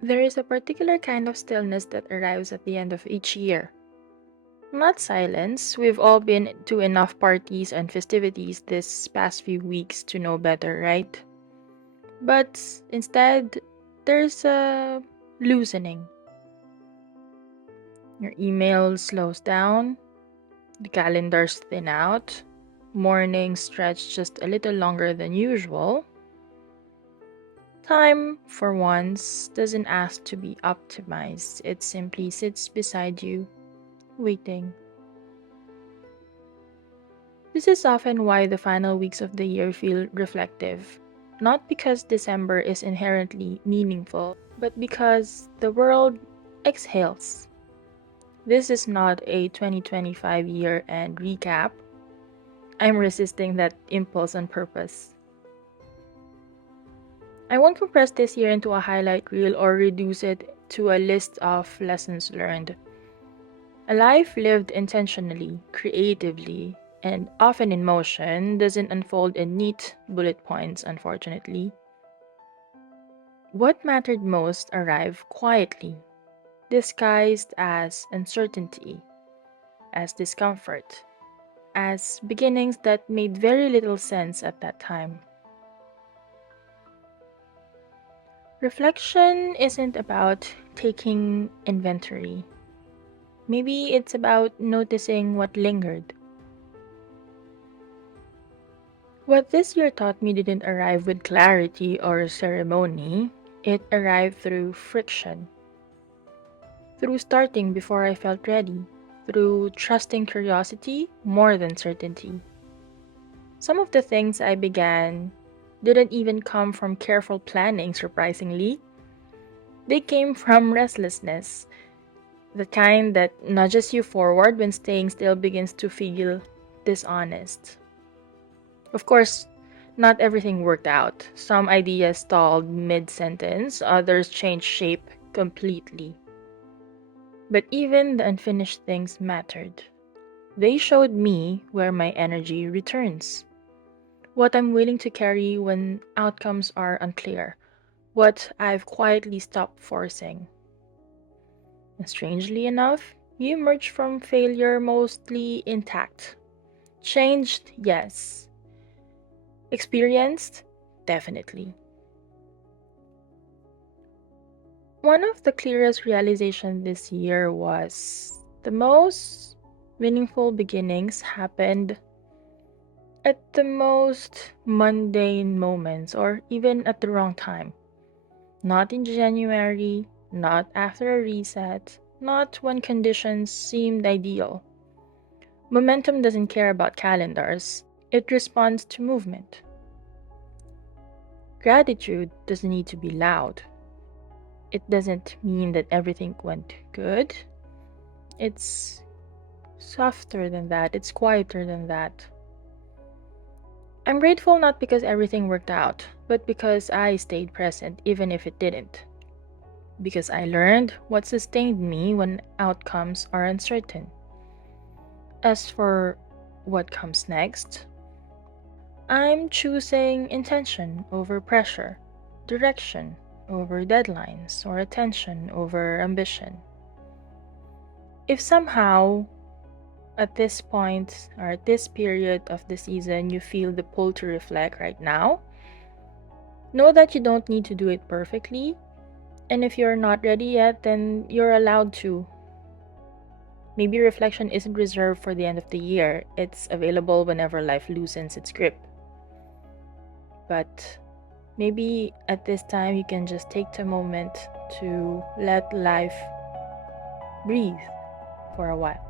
There is a particular kind of stillness that arrives at the end of each year. Not silence, we've all been to enough parties and festivities this past few weeks to know better, right? But instead, there's a loosening. Your email slows down, the calendars thin out, mornings stretch just a little longer than usual. Time, for once, doesn't ask to be optimized, it simply sits beside you, waiting. This is often why the final weeks of the year feel reflective. Not because December is inherently meaningful, but because the world exhales. This is not a 2025 year end recap. I'm resisting that impulse on purpose. I won't compress this year into a highlight reel or reduce it to a list of lessons learned. A life lived intentionally, creatively, and often in motion doesn't unfold in neat bullet points, unfortunately. What mattered most arrived quietly, disguised as uncertainty, as discomfort, as beginnings that made very little sense at that time. Reflection isn't about taking inventory. Maybe it's about noticing what lingered. What this year taught me didn't arrive with clarity or ceremony, it arrived through friction, through starting before I felt ready, through trusting curiosity more than certainty. Some of the things I began didn't even come from careful planning, surprisingly. They came from restlessness, the kind that nudges you forward when staying still begins to feel dishonest. Of course, not everything worked out. Some ideas stalled mid sentence, others changed shape completely. But even the unfinished things mattered. They showed me where my energy returns, what I'm willing to carry when outcomes are unclear, what I've quietly stopped forcing. And strangely enough, you emerge from failure mostly intact. Changed, yes. Experienced, definitely. One of the clearest realizations this year was the most meaningful beginnings happened at the most mundane moments or even at the wrong time. Not in January, not after a reset, not when conditions seemed ideal. Momentum doesn't care about calendars, it responds to movement. Gratitude doesn't need to be loud. It doesn't mean that everything went good. It's softer than that, it's quieter than that. I'm grateful not because everything worked out, but because I stayed present even if it didn't. Because I learned what sustained me when outcomes are uncertain. As for what comes next, I'm choosing intention over pressure, direction over deadlines, or attention over ambition. If somehow at this point or at this period of the season you feel the pull to reflect right now, know that you don't need to do it perfectly. And if you're not ready yet, then you're allowed to. Maybe reflection isn't reserved for the end of the year, it's available whenever life loosens its grip. But maybe at this time you can just take the moment to let life breathe for a while.